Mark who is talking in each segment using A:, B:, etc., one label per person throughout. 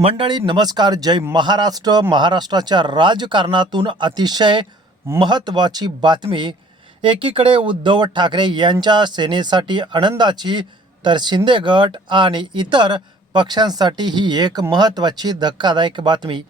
A: मंडळी नमस्कार. जय महाराष्ट्र. महाराष्ट्राच्या राजकारणातून अतिशय महत्त्वाची बातमी. एकीकडे उद्धव ठाकरे यांच्या सेनेसाठी आनंदाची तर शिंदे गट आणि इतर पक्षांसाठी ही एक महत्त्वाची धक्कादायक बातमी.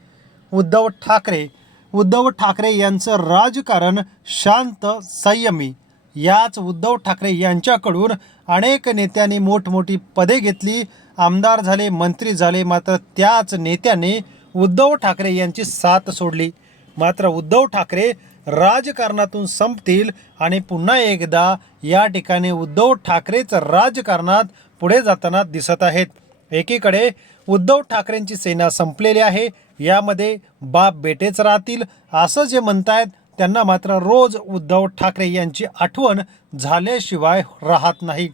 A: उद्धव ठाकरे उद्धव ठाकरे यांचं राजकारण शांत संयमी. याच उद्धव ठाकरे यांच्याकडून अनेक नेत्यांनी मोठमोठी पदे घेतली. आमदार झाले मंत्री झाले मात्र त्याच नेत्याने उद्धव ठाकरे यांची साथ सोडली. मात्र उद्धव ठाकरे राजकारणातून संपतील आणि पुन्हा एकदा या ठिकाणी उद्धव ठाकरेच राजकारणात पुढे जाताना दिसत आहेत. एकीकडे उद्धव ठाकरेंची सेना संपलेली आहे यामध्ये बाप बेटेच राहतील असं जे म्हणतायत त्यांना मात्र रोज उद्धव ठाकरे यांची आठवण झाल्याशिवाय राहत नाही.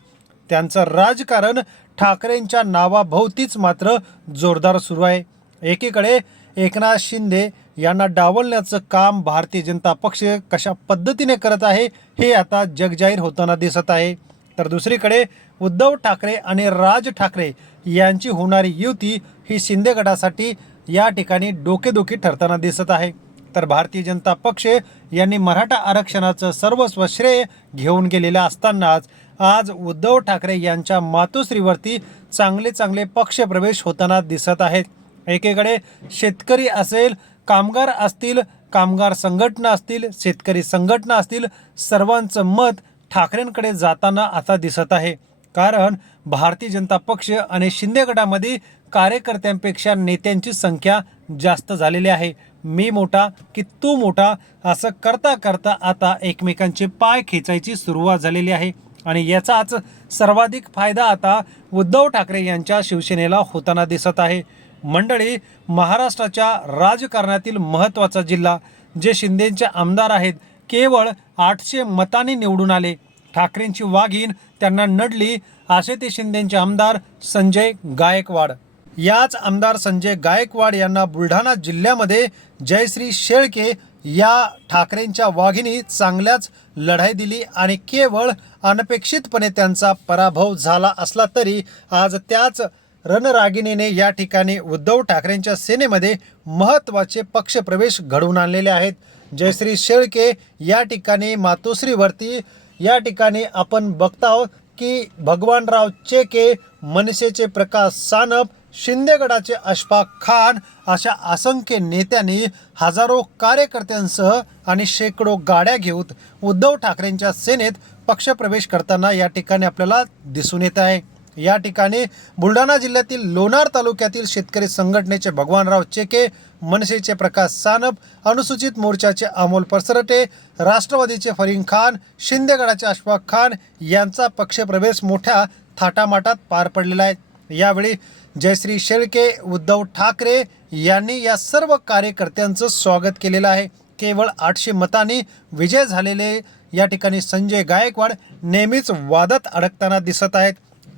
A: त्यांचं राजकारण ठाकरेंच्या नावाभोवतीच मात्र जोरदार सुरू आहे. एकीकडे एकनाथ शिंदे यांना डावलण्याचं काम भारतीय जनता पक्ष कशा पद्धतीने करत आहे हे आता जगजाहीर होताना दिसत आहे. तर दुसरीकडे उद्धव ठाकरे आणि राज ठाकरे यांची होणारी युती ही शिंदे गटासाठी या ठिकाणी डोकेदुखी ठरताना दिसत आहे. तर भारतीय जनता पक्ष यांनी मराठा आरक्षणाचं सर्वस्व श्रेय घेऊन गेलेलं असतानाच आज उद्धव ठाकरे यांच्या मातोश्रीवरती चांगले चांगले पक्षप्रवेश होताना दिसत आहेत. एकीकडे शेतकरी असेल कामगार असतील कामगार संघटना असतील शेतकरी संघटना असतील सर्वांचं मत ठाकरेंकडे जाताना आता दिसत आहे. कारण भारतीय जनता पक्ष आणि शिंदे गटामध्ये कार्यकर्त्यांपेक्षा नेत्यांची संख्या जास्त झालेली आहे. मी मोठा की तू मोठा असं करता करता आता एकमेकांचे पाय खेचायची सुरुवात झालेली आहे. आणि याचाच सर्वाधिक फायदा आता उद्धव ठाकरे यांच्या शिवसेनेला होताना दिसत आहे. मंडळी महाराष्ट्राच्या राजकारणातील महत्त्वाचा जिल्हा जे शिंदेचे आमदार आहेत केवळ आठशे मतांनी निवडून आले. ठाकरेंची वाघीण त्यांना नडली असे ते शिंदेचे आमदार संजय गायकवाड. याच आमदार संजय गायकवाड यांना बुलढाणा जिल्ह्यामध्ये जयश्री शेळके या ठाकरेंच्या वाघिणी चांगल्याच लढाई दिली आणि केवळ अनपेक्षितपणे त्यांचा पराभव झाला असला तरी आज त्याच रणरागिणीने या ठिकाणी उद्धव ठाकरेंच्या सेनेमध्ये महत्त्वाचे पक्षप्रवेश घडवून आणलेले आहेत. जयश्री शेळके या ठिकाणी मातोश्रीवरती या ठिकाणी आपण बघताव की भगवानराव चेके मनसेचे प्रकाश सानप शिंदेगडाचे अशफाक खान अशा असंख्य नेत्यांनी हजारो कार्यकर्त्यांसह आणि शेकडो गाड्या घेऊन उद्धव ठाकरेंच्या सेनेत पक्षप्रवेश करताना या ठिकाणी आपल्याला दिसून येत आहे. या ठिकाणी बुलढाणा जिल्ह्यातील लोणार तालुक्यातील शेतकरी संघटनेचे भगवानराव चेके मनसेचे प्रकाश सानप अनुसूचित मोर्चाचे अमोल परसरटे राष्ट्रवादीचे फरीन खान शिंदेगडाचे अशफाक खान यांचा पक्षप्रवेश मोठ्या थाटामाटात पार पडलेला आहे. यावेळी जयश्री शेळके उद्धव ठाकरे यांनी या सर्व कार्यकर्त्यांचं स्वागत केलेलं आहे. केवळ आठशे मतांनी विजय झालेले या ठिकाणी संजय गायकवाड नेहमीच वादात अडकताना दिसत आहेत.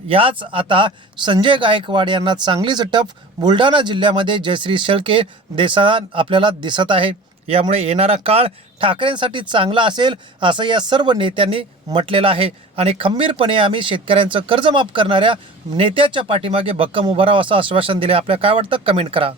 A: याच आता संजय गायकवाड यांना चांगलीच टफ बुलढाणा जिल्ह्यामध्ये जयश्री शेळके देसा आपल्याला दिसत आहे. यामुळे येणारा काळ ठाकरेंसाठी चांगला असेल असं या सर्व नेत्यांनी म्हटलेलं आहे. आणि खंबीरपणे आम्ही शेतकऱ्यांचं कर्जमाफ करणाऱ्या नेत्याच्या पाठीमागे भक्कम उभा राहू असं आश्वासन दिले आपल्याला काय वाटतं? कमेंट करा.